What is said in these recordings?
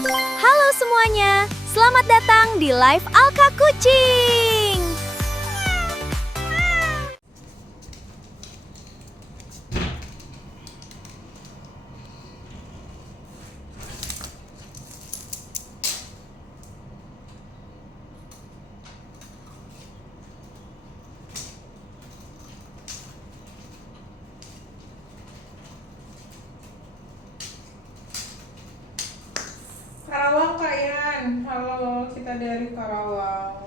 Halo semuanya, selamat datang di Live Alka Kucing. Karawang Kak Yan, halo, kita dari Karawang.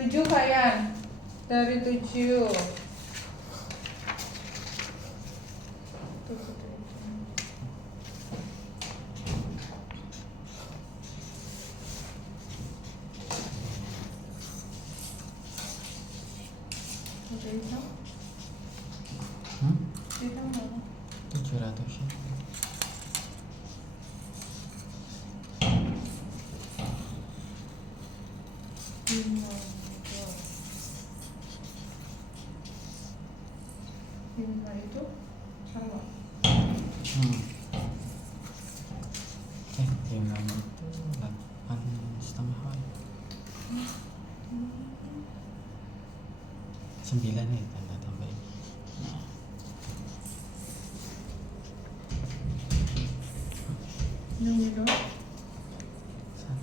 Tujuh Kak Yan, dari 7. Hitam mana? 700 ya. Lima itu sama. Timbangan itu 8,5 9 nih tanda tambahin. Nah, Yang itu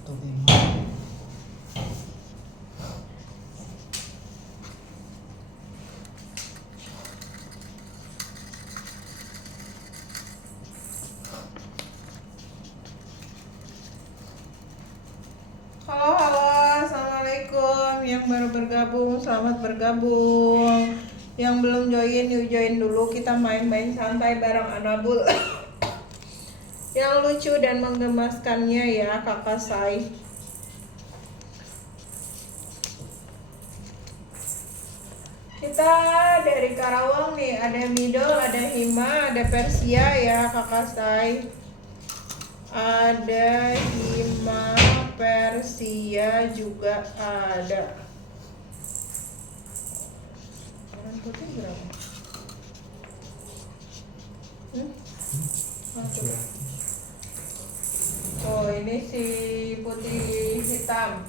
15. Halo, assalamualaikum. Yang baru bergabung, selamat bergabung. Yang belum join, yuk join dulu. Kita main-main santai bareng Anabul. Yang lucu dan menggemaskannya ya, Kakak Sai. Kita dari Karawang nih, ada Midol, ada Hima, ada Persia ya, Kakak Sai. Ada Hima, Persia juga ada. Warna putih berapa? Satu. Oh, ini si putih hitam.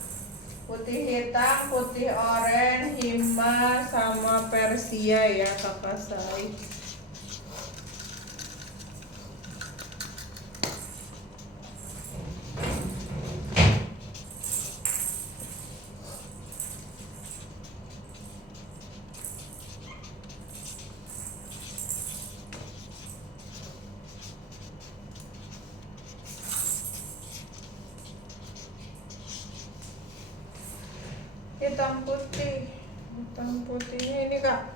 Putih hitam, putih oranye, Hima sama Persia ya, Kakak Sai. Hitam putihnya ini Kak.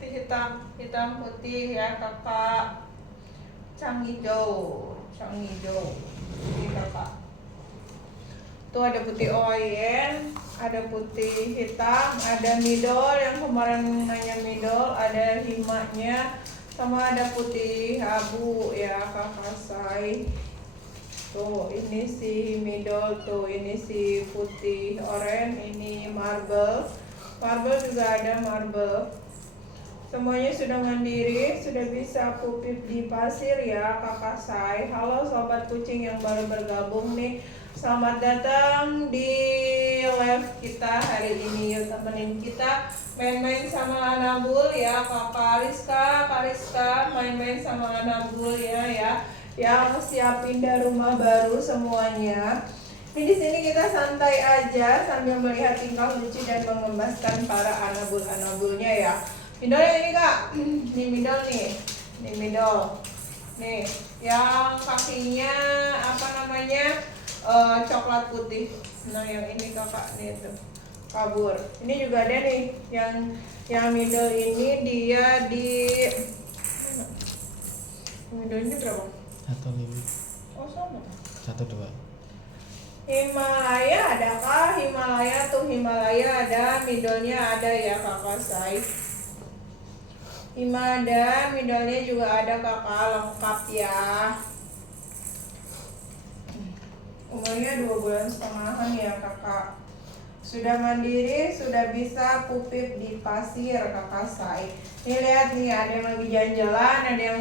Hitam putih ya Kakak. Cang hijau ini Kakak. Tuh ada putih oranye, ada putih hitam, ada midol yang kemarin nanya midol, ada himanya, sama ada putih abu ya Kakak Sai. Tuh ini si midol, tuh ini si putih oranye, ini marble juga ada marble. Semuanya sudah mandiri, sudah bisa pupip di pasir ya Kakak Sai. Halo sobat kucing yang baru bergabung nih, selamat datang di live kita hari ini. Yuk temenin kita main-main sama Anabul ya Kak Rizka main-main sama Anabul ya. Yang siap pindah rumah baru semuanya. Ini di sini kita santai aja sambil melihat tingkah lucu dan mengemaskan para Anabul-Anabulnya ya. Midol yang ini Kak, ini midol nih, ini midol. Nih, yang kakinya apa namanya coklat putih. Nah yang ini Kakak nih tuh kabur. Ini juga ada nih yang midol ini dia di midol ini berapa? 15. Oh sama. 12. Himalaya adakah? Himalaya tuh Himalaya ada, middle-nya ada ya kakak say. Hima ada, middle-nya juga ada kakak, lengkap ya. Umurnya 2 bulan setengahan ya kakak. Sudah mandiri, sudah bisa pupip di pasir kakak say. Nih lihat nih, ada yang lagi jalan-jalan, ada yang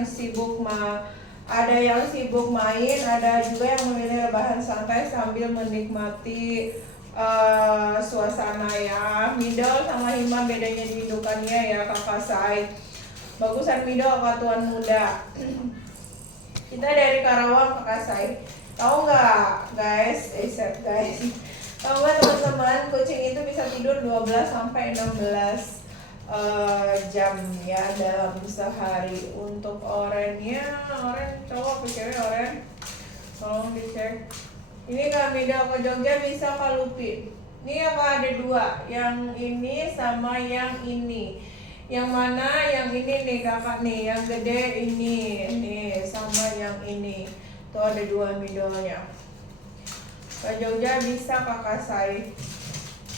sibuk main, ada juga yang memilih rebahan santai sambil menikmati suasana ya. Middle sama Hima bedanya di indukannya ya kakak say. Bagusan middle kak tuan muda. Kita dari Karawang kakak say. Tahu nggak guys? Guys. Tahu nggak teman-teman, kucing itu bisa tidur 12 sampai 16 jam ya dalam sehari. Untuk orange cowok apa cewek orange? Tolong dicek. Ini kami ke Jogja bisa Kak Lupi. Ini apa ada 2, yang ini sama yang ini. Yang mana? Yang ini nih kakak nih, yang gede ini nih sama yang ini. Tuh ada 2 middle-nya. Ke Jogja bisa kakak say.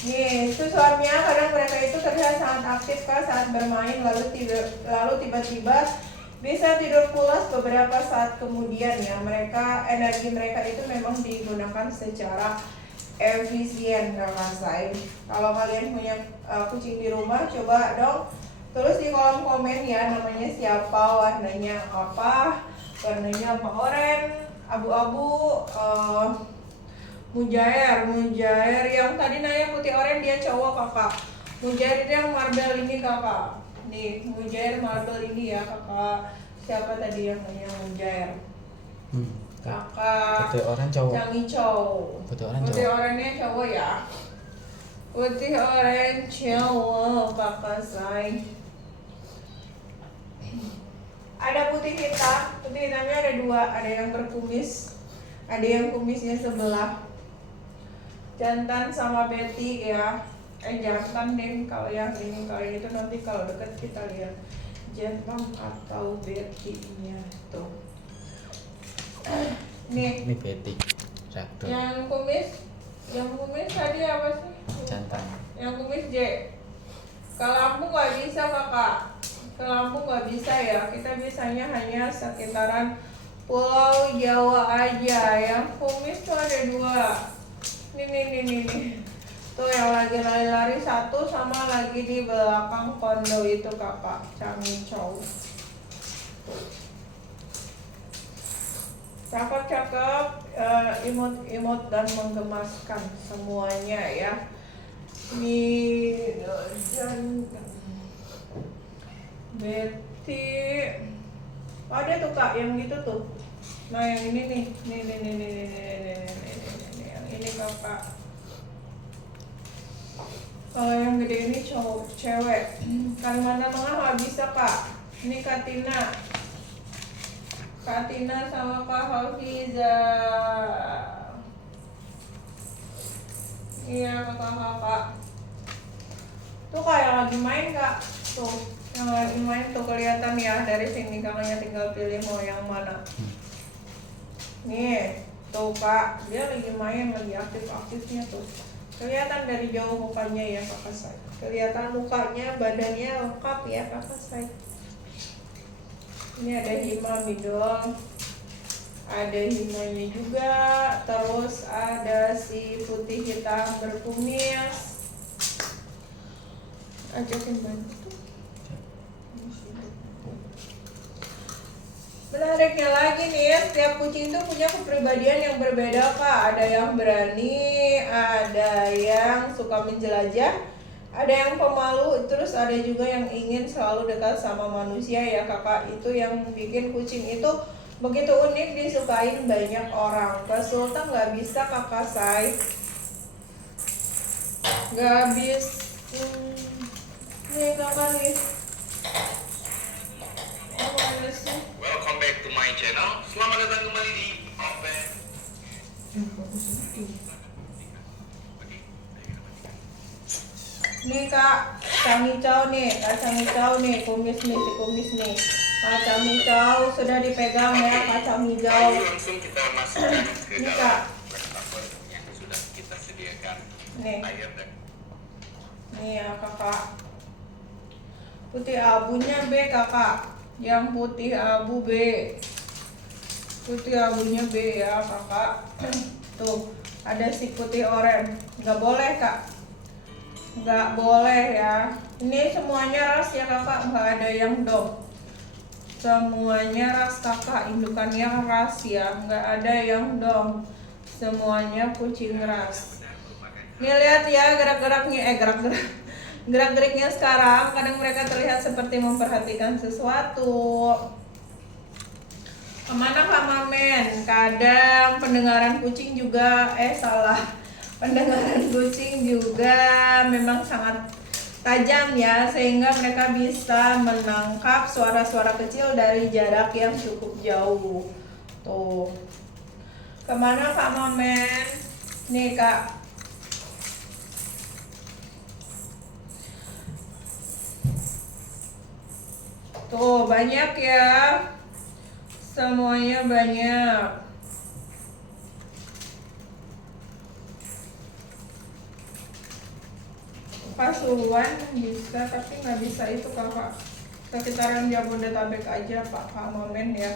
Nih, itu suaminya kadang mereka itu terlihat sangat aktif kak saat bermain lalu tiba-tiba bisa tidur pulas beberapa saat kemudian ya. Energi mereka itu memang digunakan secara efisien kakak say. Kalau kalian punya kucing di rumah, coba dong tulis di kolom komen ya namanya siapa, warnanya apa, oranye, abu-abu, Mujair yang tadi nanya putih oranye dia cowok kakak. Mujair itu yang marble ini kakak. Nih Mujair marble ini ya kakak. Siapa tadi yang nanya Mujair? Kakak. Putih oranye cowok. Yang hijau. Putih oranye cowok ya. Putih oranye cowok kakak say. Ada putih hitamnya ada 2, ada yang berkumis, ada yang kumisnya sebelah. Jantan sama Betty ya. Jantan deh kalau yang ini, kalau ini tuh nanti kalau deket kita lihat jantan atau Betty-nya tuh. Nih. Ini Betty. Raptor. Yang kumis tadi apa sih? Jantan. Yang kumis J. Ke Lampung nggak bisa kakak. Ke Lampung nggak bisa ya. Kita bisanya hanya sekitaran Pulau Jawa aja. Yang kumis tuh ada 2. Nih. Tuh yang lagi lari-lari 1 sama lagi di belakang kondo itu kakak, Cangicau. Cakep, imut dan menggemaskan semuanya ya. Nih dan Betty. Ada tuh kak yang gitu tuh. Nah yang ini nih. Ini kakak. Kalau yang gede ini cewek. Kalimantan Tengah nggak bisa kak. Ini Katina sama Kak Hafiza. Iya kakak. Tuh kayak lagi main kak. Tuh yang lagi main tuh kelihatan ya dari sini, kakaknya tinggal pilih mau yang mana. Nih. Tuh kak, dia lagi main, lagi aktif-aktifnya tuh. Kelihatan dari jauh mukanya ya kakak say. Kelihatan mukanya, badannya lengkap ya kakak say. Ini ada Hima middle, ada Himanya juga, terus ada si putih hitam berkumis. Ajakin bantu. Menariknya lagi nih ya, setiap kucing itu punya kepribadian yang berbeda kak. Ada yang berani, ada yang suka menjelajah, ada yang pemalu, terus ada juga yang ingin selalu dekat sama manusia ya kakak. Itu yang bikin kucing itu begitu unik, disukain banyak orang. Ke Sultan nggak bisa kakak say, nggak bisa. Nih kakak nih. Welcome back to my channel. Selamat datang kembali di Open. Nih kak, Cangicau nih, kumis nih, si kumis nih. Kak Cangicau sudah dipegang ya, Kak Cangicau. Langsung kita masukkan ke Ini dalam kak. wastafel yang sudah memberikan Nih, air dan nih ya kakak. Putih abunya B kakak. Yang putih abu B. Putih abunya B ya kakak. Tuh, ada si putih oranye. Nggak boleh kak. Nggak boleh ya. Ini semuanya ras ya kakak, nggak ada yang dom. Semuanya ras kakak, indukannya ras ya, nggak ada yang dom. Semuanya kucing ras. Nih lihat ya gerak-geraknya, gerak-geriknya sekarang. Kadang mereka terlihat seperti memperhatikan sesuatu. Kemana Kak Mamen? Kadang pendengaran kucing juga, pendengaran kucing juga memang sangat tajam ya, sehingga mereka bisa menangkap suara-suara kecil dari jarak yang cukup jauh. Tuh. Kemana Kak Mamen? Nih Kak. Tuh banyak ya. Semuanya banyak. Pasuruan bisa, tapi nggak bisa itu kakak. Sekitaran Jabodetabek aja Pak Mamen ya.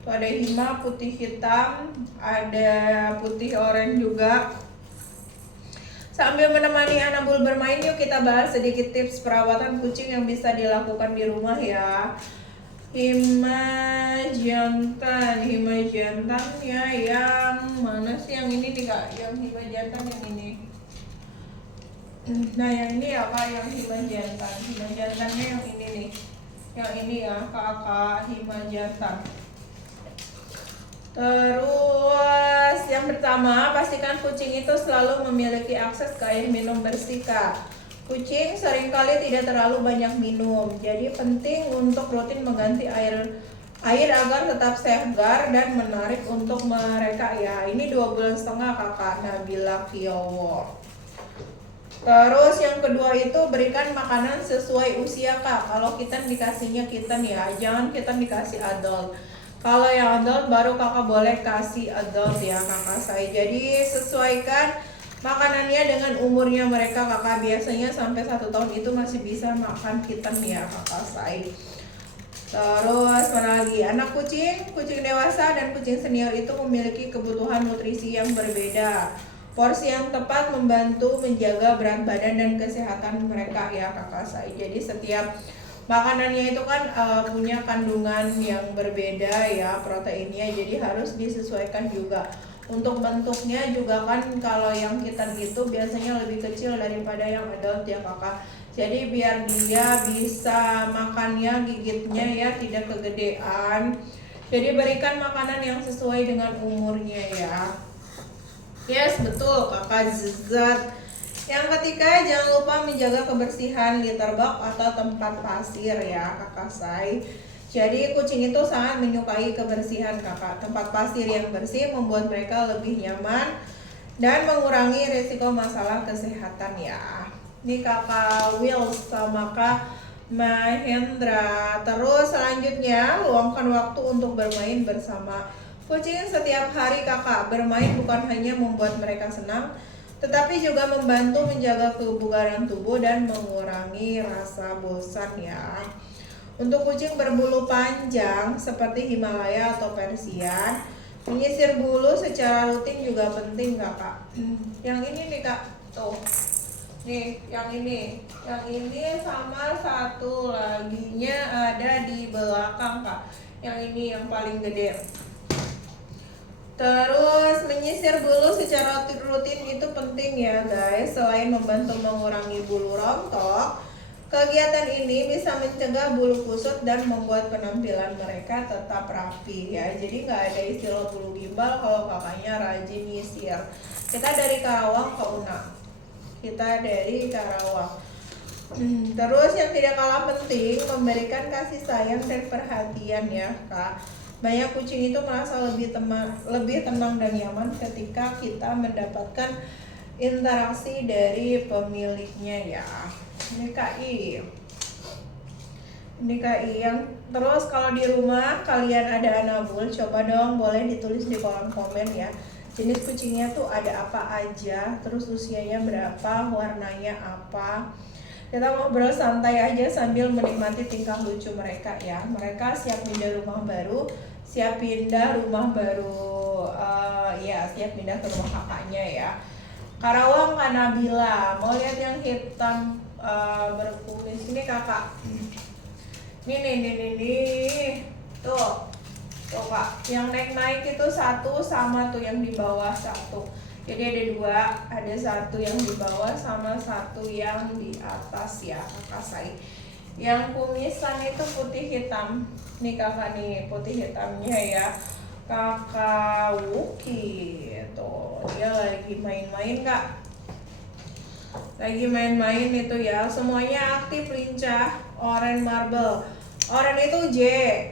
Tuh ada hima putih hitam, ada putih oranye juga. Sambil menemani Anabul bermain, yuk kita bahas sedikit tips perawatan kucing yang bisa dilakukan di rumah ya. Hima jantan ya, yang mana sih yang ini nih kak? Yang hima jantan yang ini. Nah yang ini ya kak, yang hima jantannya yang ini nih, yang ini ya kakak, hima jantan. Terus yang pertama, pastikan kucing itu selalu memiliki akses ke air minum bersih kak. Kucing seringkali tidak terlalu banyak minum, jadi penting untuk rutin mengganti air agar tetap segar dan menarik untuk mereka ya. Ini 2,5 bulan kakak Nabila Kiowo. Terus yang kedua itu berikan makanan sesuai usia kak. Kalau kitten dikasihnya kitten ya, jangan kitten dikasih adult. Kalau yang adult baru kakak boleh kasih adult ya kakak saya. Jadi sesuaikan makanannya dengan umurnya mereka kakak. Biasanya sampai 1 tahun itu masih bisa makan kitten ya kakak saya. Terus mana lagi? Anak kucing dewasa dan kucing senior itu memiliki kebutuhan nutrisi yang berbeda. Porsi yang tepat membantu menjaga berat badan dan kesehatan mereka ya kakak saya. Jadi setiap makanannya itu kan punya kandungan yang berbeda ya proteinnya, jadi harus disesuaikan juga. Untuk bentuknya juga kan kalau yang kitten itu biasanya lebih kecil daripada yang adult ya kakak. Jadi biar dia bisa makannya, gigitnya ya tidak kegedean. Jadi berikan makanan yang sesuai dengan umurnya ya. Yes betul kakak Zat. Yang ketiga, jangan lupa menjaga kebersihan litter box atau tempat pasir ya kakak say. Jadi kucing itu sangat menyukai kebersihan kakak. Tempat pasir yang bersih membuat mereka lebih nyaman dan mengurangi risiko masalah kesehatan ya. Ini kakak Will sama kak Mahendra. Terus selanjutnya, luangkan waktu untuk bermain bersama kucing setiap hari kakak. Bermain bukan hanya membuat mereka senang, tetapi juga membantu menjaga kebugaran tubuh dan mengurangi rasa bosan ya. Untuk kucing berbulu panjang seperti Himalaya atau Persian, menyisir bulu secara rutin juga penting kakak. Yang ini nih kak, tuh. Nih, yang ini sama satu laginya ada di belakang kak. Yang ini yang paling gede. Terus menyisir bulu secara rutin itu penting ya guys. Selain membantu mengurangi bulu rontok, kegiatan ini bisa mencegah bulu kusut dan membuat penampilan mereka tetap rapi ya. Jadi nggak ada istilah bulu gimbal kalau kakaknya rajin nyisir. Kita dari Karawang Kak Una. Terus yang tidak kalah penting, memberikan kasih sayang dan perhatian ya kak. Banyak kucing itu merasa lebih tenang dan nyaman ketika kita mendapatkan interaksi dari pemiliknya ya. Ini KI yang terus kalau di rumah kalian ada Anabul, coba dong boleh ditulis di kolom komen ya. jenis kucingnya tuh ada apa aja, terus usianya berapa, warnanya apa. Kita ngobrol santai aja sambil menikmati tingkah lucu mereka ya. Mereka siap pindah rumah baru, siap pindah ke rumah kakaknya ya. Karawang Kanabila, mau lihat yang hitam berkumis ini kakak. Nih. Tuh kak, yang naik itu satu sama tuh yang di bawah satu. Jadi ada dua, ada satu yang di bawah sama satu yang di atas ya kakak saya. Yang kumisan itu putih hitam. Nih kakak nih, putih hitamnya ya. Kakak Wuki tuh, dia lagi main-main kak. Lagi main-main itu ya, semuanya aktif lincah. Orange marble. Orange itu J,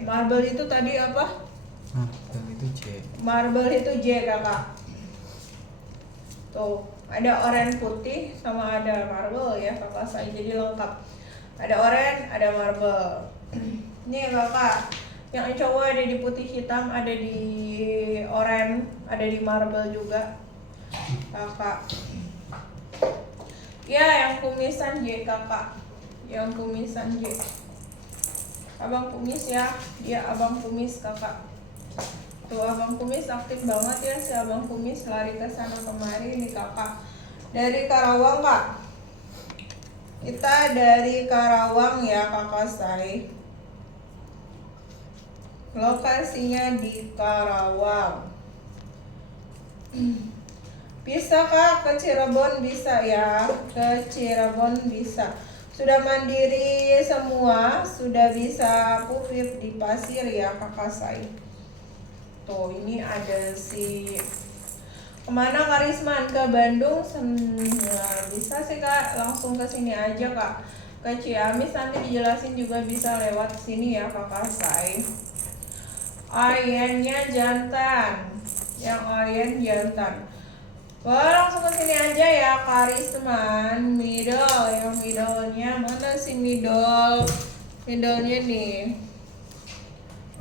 marble itu tadi apa? yang itu C. Marble itu J kakak. Tuh, ada orange putih sama ada marble ya kakak saya, jadi lengkap. Ada orange, ada marble. Nih kakak, yang cowok ada di putih hitam, ada di orange, ada di marble juga kakak. Ya, yang kumisan J kakak. Yang kumisan J. Abang kumis ya, dia abang kumis kakak. Tuh abang kumis aktif banget ya, si abang kumis lari ke sana kemari nih kakak. Dari Karawang kak. Kita dari Karawang ya kakak saya. Lokasinya di Karawang. Bisa kak, ke Cirebon bisa ya, ke Cirebon bisa. Sudah mandiri semua, sudah bisa pufif di pasir ya kakak saya. Tuh ini ada si kemana Karisman, ke Bandung. Nah, bisa sih kak, langsung ke sini aja kak. Ke Ciamis nanti dijelasin juga bisa lewat sini ya kakak saya. Ayennya jantan, yang ayen jantan. Wah, langsung ke sini aja ya Karisman. Middle, yang middle-nya mana sih middle? Middle-nya nih.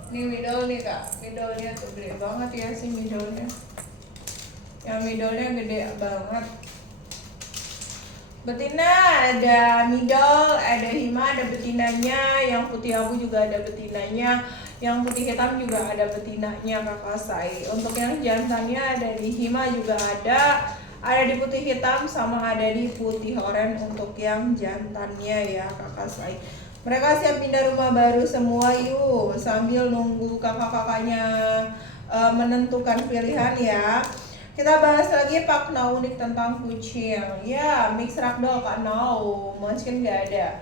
Ini middle nih kak, middle-nya tuh gede banget ya sih middle-nya. Yang middle-nya gede banget. Betina ada middle, ada hima, ada betinanya. Yang putih abu juga ada betinanya. Yang putih hitam juga ada betinanya kakak saya. Untuk yang jantannya ada di hima juga ada di putih hitam sama ada di putih oranye untuk yang jantannya ya kakak saya. Mereka siap pindah rumah baru semua yuk, sambil nunggu kakak-kakaknya menentukan pilihan ya. Kita bahas lagi fakta unik tentang kucing. Ya, mix ragdoll Kak Nau, mungkin nggak ada.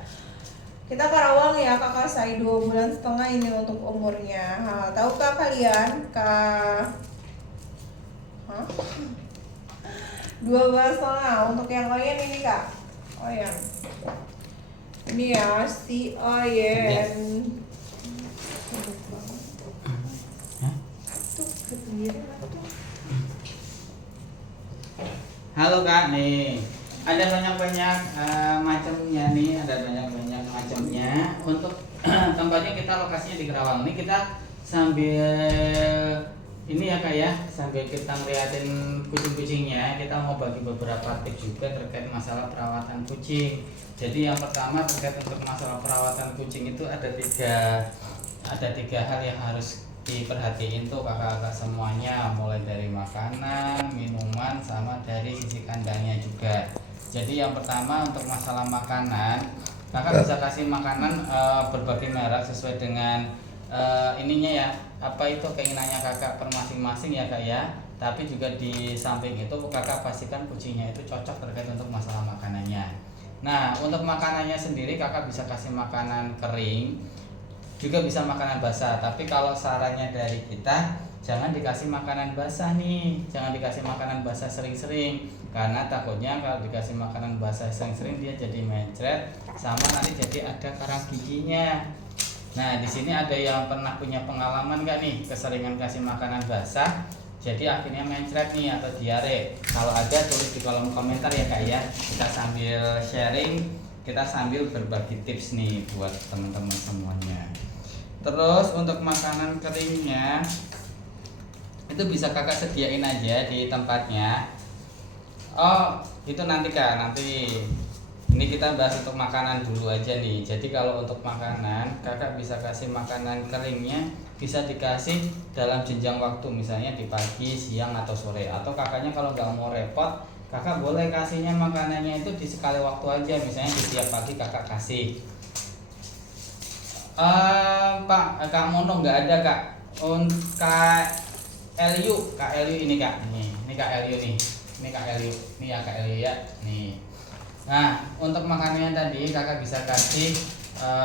Kita Karawang ya kakak saya, 2,5 bulan ini untuk umurnya. Tahukah kalian kak? 2,5 bulan untuk yang Oyen ini kak. Oyen. Ini ya si Oyen. Tuh sendiri tuh. Halo kak, nih ada banyak-banyak macamnya nih, ada banyak-banyak macamnya. Untuk tempatnya kita lokasinya di Karawang. Nih kita sambil ini ya kak ya, sambil kita ngeliatin kucing-kucingnya, kita mau bagi beberapa tips juga terkait masalah perawatan kucing. Jadi yang pertama terkait untuk masalah perawatan kucing itu ada tiga hal yang harus diperhatiin tuh kakak-kakak semuanya, mulai dari makanan, minuman, sama dari sisi kandangnya juga. Jadi yang pertama untuk masalah makanan, kakak bisa kasih makanan berbagai merek sesuai dengan ininya ya, apa itu keinginannya kakak per masing-masing ya kak ya. Tapi juga di samping itu kakak pastikan kucingnya itu cocok terkait untuk masalah makanannya. Nah untuk makanannya sendiri kakak bisa kasih makanan kering, juga bisa makanan basah. Tapi kalau sarannya dari kita, jangan dikasih makanan basah nih, jangan dikasih makanan basah sering-sering, karena takutnya kalau dikasih makanan basah sering-sering dia jadi mencret, sama nanti jadi ada karang giginya. Nah di sini ada yang pernah punya pengalaman gak nih keseringan kasih makanan basah, jadi akhirnya mencret nih atau diare? Kalau ada tulis di kolom komentar ya kak ya, kita sambil sharing, kita sambil berbagi tips nih buat teman-teman semuanya. Terus untuk makanan keringnya itu bisa kakak sediain aja di tempatnya. Oh itu nanti kak, nanti ini kita bahas untuk makanan dulu aja nih. Jadi kalau untuk makanan kakak bisa kasih makanan keringnya, bisa dikasih dalam jenjang waktu, misalnya di pagi, siang, atau sore. Atau kakaknya kalau nggak mau repot, kakak boleh kasihnya makanannya itu di sekali waktu aja, misalnya di tiap pagi kakak kasih. Pak, Kak Mono nggak ada kak. Kak Eliu ini kak, ini Kak Eliu nih, ini Kak Eliu, ini ya Kak Eliu ya, nih. Nah untuk makanannya tadi kakak bisa kasih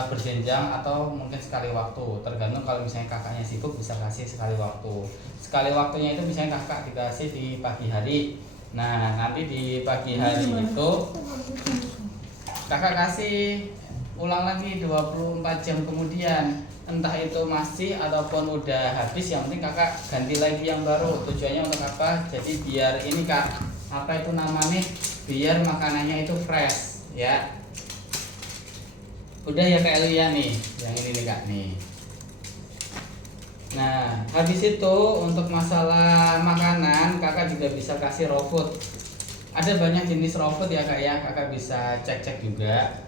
berjenjang atau mungkin sekali waktu, tergantung. Kalau misalnya kakaknya sibuk bisa kasih sekali waktu. Sekali waktunya itu misalnya kakak dikasih di pagi hari. Nah nanti di pagi hari itu kakak kasih ulang lagi 24 jam kemudian, entah itu masih ataupun udah habis, yang penting kakak ganti lagi yang baru. Tujuannya untuk apa? Jadi biar ini kak, apa itu namanya, biar makanannya itu fresh ya. Udah ya Kak Elia nih, yang ini nih kak nih. Nah habis itu untuk masalah makanan kakak juga bisa kasih raw food. Ada banyak jenis raw food ya kak ya, kakak bisa cek-cek juga,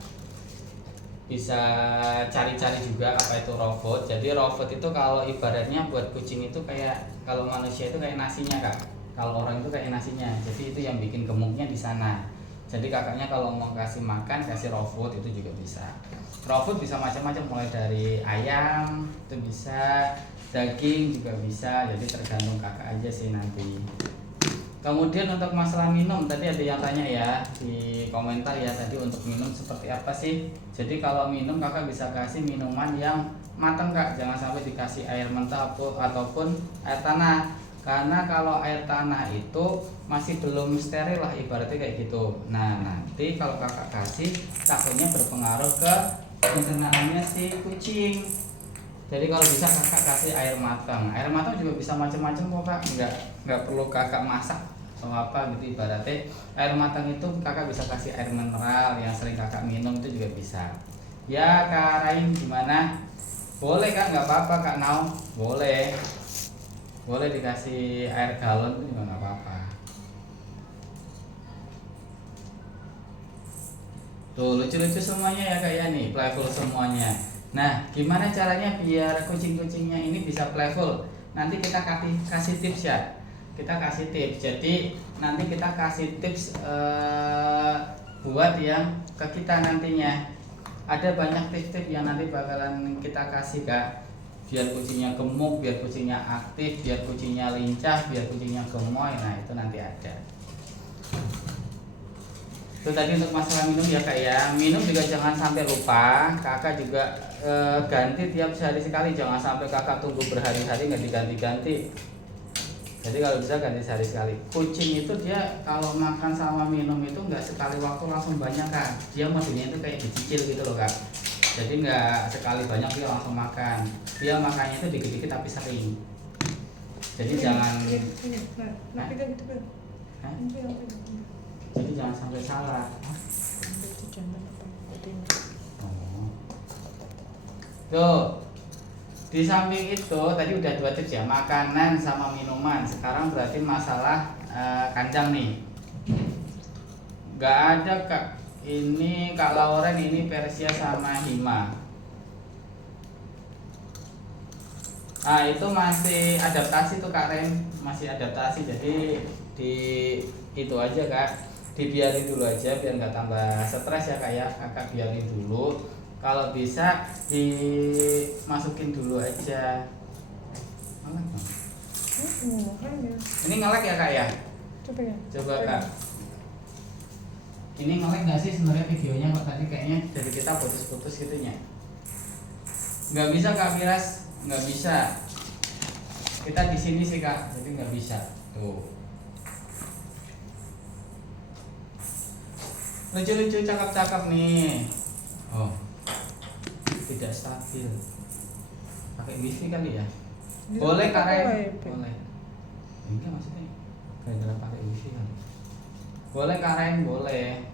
bisa cari-cari juga apa itu raw food. Jadi raw food itu kalau ibaratnya buat kucing itu kayak, kalau manusia itu kayak nasinya kak, kalau orang itu kayak nasinya. Jadi itu yang bikin gemuknya di sana. Jadi kakaknya kalau mau kasih makan, kasih raw food itu juga bisa. Raw food bisa macam-macam, mulai dari ayam itu bisa, daging juga bisa. Jadi tergantung kakak aja sih nanti. Kemudian untuk masalah minum, tadi ada yang tanya ya di komentar ya, tadi untuk minum seperti apa sih. Jadi kalau minum kakak bisa kasih minuman yang matang kak, jangan sampai dikasih air mentah ataupun air tanah. Karena kalau air tanah itu masih belum steril lah ibaratnya kayak gitu. Nah nanti kalau kakak kasih, takutnya berpengaruh ke pencernaannya si kucing. Jadi kalau bisa kakak kasih air matang. Air matang juga bisa macam-macam kok kak, nggak perlu kakak masak atau apa gitu ibaratnya. Air matang itu kakak bisa kasih air mineral yang sering kakak minum itu juga bisa. Ya Kak Rain gimana? Boleh kak, nggak apa-apa Kak Nau, boleh dikasih air galon itu juga nggak apa-apa. Tuh lucu-lucu semuanya ya kak ya nih, playful semuanya. Nah gimana caranya biar kucing-kucingnya ini bisa playful? Nanti kita kasih tips ya, kita kasih tips. Jadi nanti kita kasih tips buat yang ke kita nantinya. Ada banyak tips-tips yang nanti bakalan kita kasih kak, biar kucingnya gemuk, biar kucingnya aktif, biar kucingnya lincah, biar kucingnya gemoy. Nah itu nanti ada. Itu tadi untuk masalah minum ya kak ya. Minum juga jangan sampai lupa, kakak juga ganti tiap sehari sekali, jangan sampai kakak tunggu berhari-hari nggak diganti-ganti. Jadi kalau bisa ganti sehari sekali. Kucing itu dia kalau makan sama minum itu nggak sekali waktu langsung banyak kak, dia modelnya itu kayak dicicil gitu loh kak. Jadi nggak sekali banyak dia langsung makan, dia makannya itu dikit-dikit tapi sering. Jadi jangan jadi jangan sampai salah. Tuh, di samping itu tadi udah 2 tips ya, makanan sama minuman. Sekarang berarti masalah kandang nih. Gak ada kak, ini Kak Lauren ini Persia sama Hima. Nah itu masih adaptasi tuh Kak Ren, masih adaptasi. Jadi di itu aja kak, dibiarin dulu aja biar nggak tambah stres ya kak ya. Kakak biarin dulu, kalau bisa dimasukin dulu aja. Ini ngelek ya kak ya? Coba kak. Ini ngelek nggak sih sebenarnya videonya kok, tadi kayaknya dari kita putus-putus gitunya. Nggak bisa kak Firas, nggak bisa. Kita di sini sih kak, jadi nggak bisa. Tuh. Lucu-lucu, cakep-cakep nih. Oh, tidak stabil. Pakai wifi kali ya? Boleh Kak Ren? Boleh. Enggak maksudnya gara-gara pakai wifi kan? Boleh Kak Ren, boleh.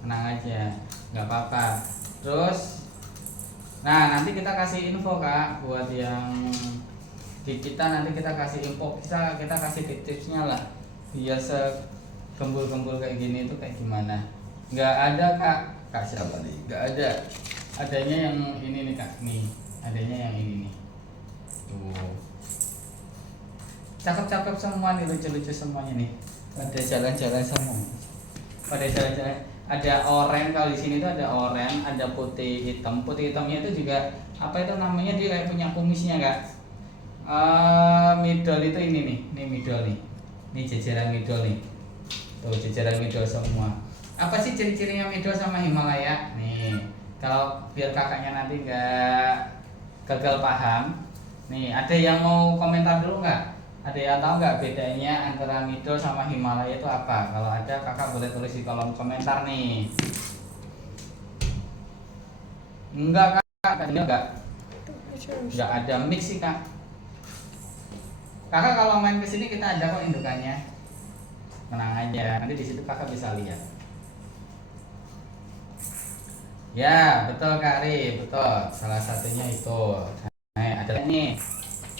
Tenang aja, nggak apa-apa. Terus, nah nanti kita kasih info kak buat yang di kita nanti kita kasih info, kita kasih tipsnya lah biar segembul-gembul kayak gini itu kayak gimana. Nggak ada kak siapa nih, nggak ada, adanya yang ini nih kak, nih adanya yang ini nih tuh, cakep-cakep semua nih, lucu-lucu semuanya nih, pada jalan-jalan semua, pada jalan-jalan. Ada oranye, kalau di sini tuh ada oranye, ada putih hitam. Putih hitamnya itu juga apa itu namanya, dia kayak punya kumisnya kak. Middle itu ini middle nih, ini jajaran middle nih, tuh jajaran middle semua. Apa sih ciri-cirinya middle sama Himalaya? Nih, kalau biar kakaknya nanti nggak gagal paham, nih ada yang mau komentar dulu nggak? Ada yang tahu nggak bedanya antara middle sama Himalaya itu apa? Kalau ada kakak boleh tulis di kolom komentar nih. Enggak kak, enggak ada mix sih kak. Kakak kalau main kesini kita ada kok indukannya, tenang aja, nanti di situ kakak bisa lihat. Ya betul Kak Ri, betul, salah satunya itu. Nah, ada nih,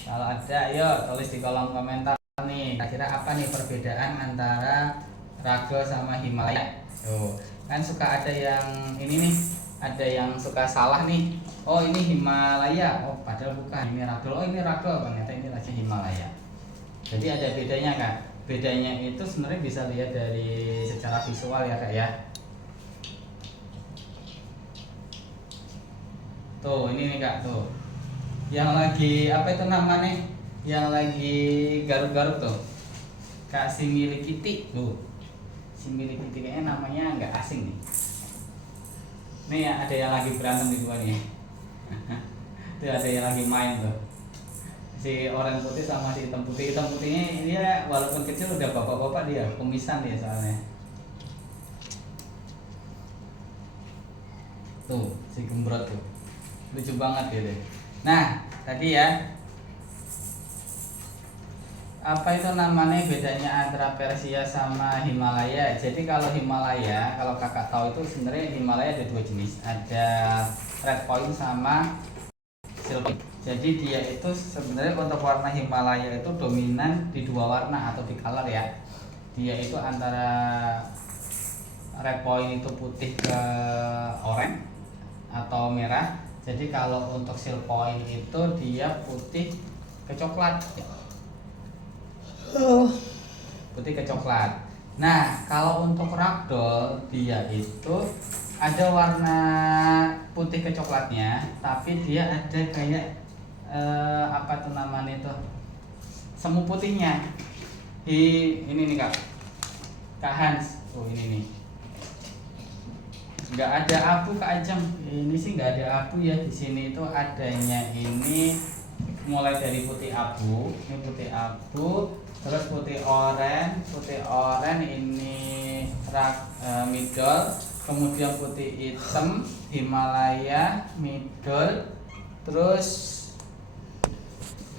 kalau ada yuk tulis di kolom komentar nih, kira-kira apa nih perbedaan antara Ragdoll sama Himalaya. Tuh kan suka ada yang ini nih, ada yang suka salah nih, oh ini Himalaya, oh padahal bukan, ini Ragdoll, oh ini Ragdoll, ternyata ini lagi Himalaya. Jadi ada bedanya kak, bedanya itu sebenarnya bisa lihat dari secara visual ya kak ya. Tuh ini nih kak, tuh yang lagi apa itu namanya, yang lagi garuk-garuk tuh kak, si milik Kitty tuh, si milik Kitty kayaknya namanya nggak asing nih. Nih ya, ada yang lagi berantem di luar nih. Tuh ada yang lagi main tuh, si oranye putih sama si hitam putih. Hitam putihnya dia walaupun kecil udah bapak-bapak, dia kumisan dia soalnya. Tuh si gembrot tuh, lucu banget dia deh. Nah tadi ya, apa itu namanya bedanya antara Persia sama Himalaya. Jadi kalau Himalaya, kalau kakak tahu itu sebenarnya Himalaya ada dua jenis, ada red point sama silver. Jadi dia itu sebenarnya untuk warna Himalaya itu dominan di dua warna atau di color ya. Dia itu antara red point itu putih ke oranye atau merah. Jadi kalau untuk silver point itu dia putih ke coklat. Putih ke coklat. Nah kalau untuk Ragdoll dia itu ada warna putih ke coklatnya, tapi dia ada kayak apa tuh namanya itu, semu putihnya. Ini nih kak Hans, oh ini nih, nggak ada abu kak Ajeng. Ini sih nggak ada abu ya, di sini itu adanya ini mulai dari putih abu, ini putih abu, terus putih oranye ini middle, kemudian putih hitam Himalaya middle, terus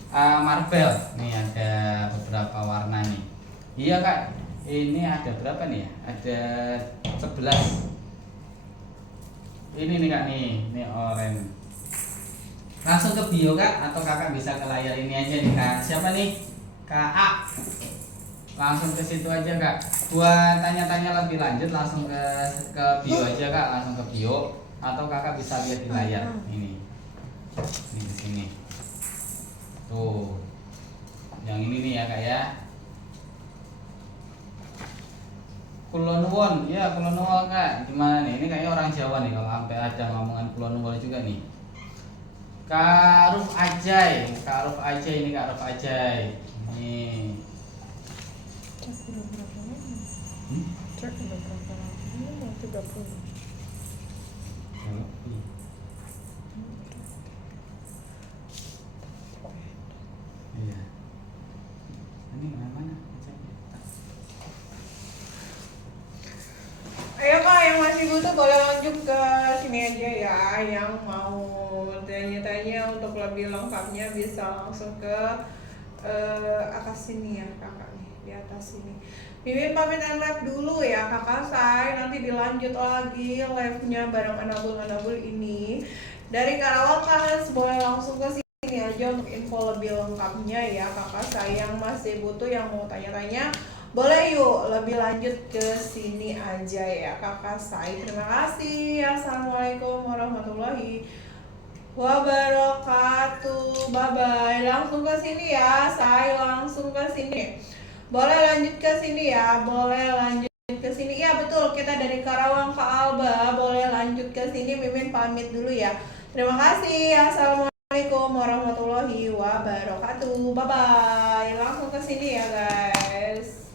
marble. Nih ada beberapa warna nih. Iya kak, ini ada berapa nih ya? Ada 11. Ini nih kak, nih oranye. Langsung ke bio kak, atau kakak bisa ke layar ini aja nih kak. Siapa nih? Kak A. Langsung ke situ aja kak. Buat tanya-tanya lebih lanjut langsung ke bio aja kak, langsung ke bio. Atau kakak bisa lihat di layar ini di sini. Tuh, yang ini nih ya kak ya. Kulonwon, ya Kulonwon kak. Gimana nih? Ini kayaknya orang Jawa nih kalau sampai ada ngomongan Kulonwon juga nih. Karuf Ajay, Karuf Ajay ini Karuf Ajay. Nih. Cek udah berapa lama? Cek udah berapa lama? 30. Iya. Ini mana? Ayo kak, yang masih butuh boleh lanjut ke sini aja ya. Yang mau tanya-tanya untuk lebih lengkapnya bisa langsung ke atas sini ya kakak nih, di atas sini. Mimin pamit live dulu ya kakak say, nanti dilanjut lagi live-nya bareng Anabul ini. Dari Karawang kak Hans boleh langsung ke sini Ini aja untuk info lebih lengkapnya ya kakak sayang, masih butuh yang mau tanya-tanya, boleh yuk lebih lanjut ke sini aja ya kakak sayang. Terima kasih. Assalamualaikum warahmatullahi wabarakatuh. Bye bye. Langsung ke sini ya, saya langsung ke sini. Boleh lanjut ke sini ya, boleh lanjut ke sini. Iya betul, kita dari Karawang Kak Alba. Boleh lanjut ke sini, Mimin pamit dulu ya. Terima kasih. Assalamualaikum warahmatullahi wabarakatuh. Bye bye. Langsung ke sini ya guys.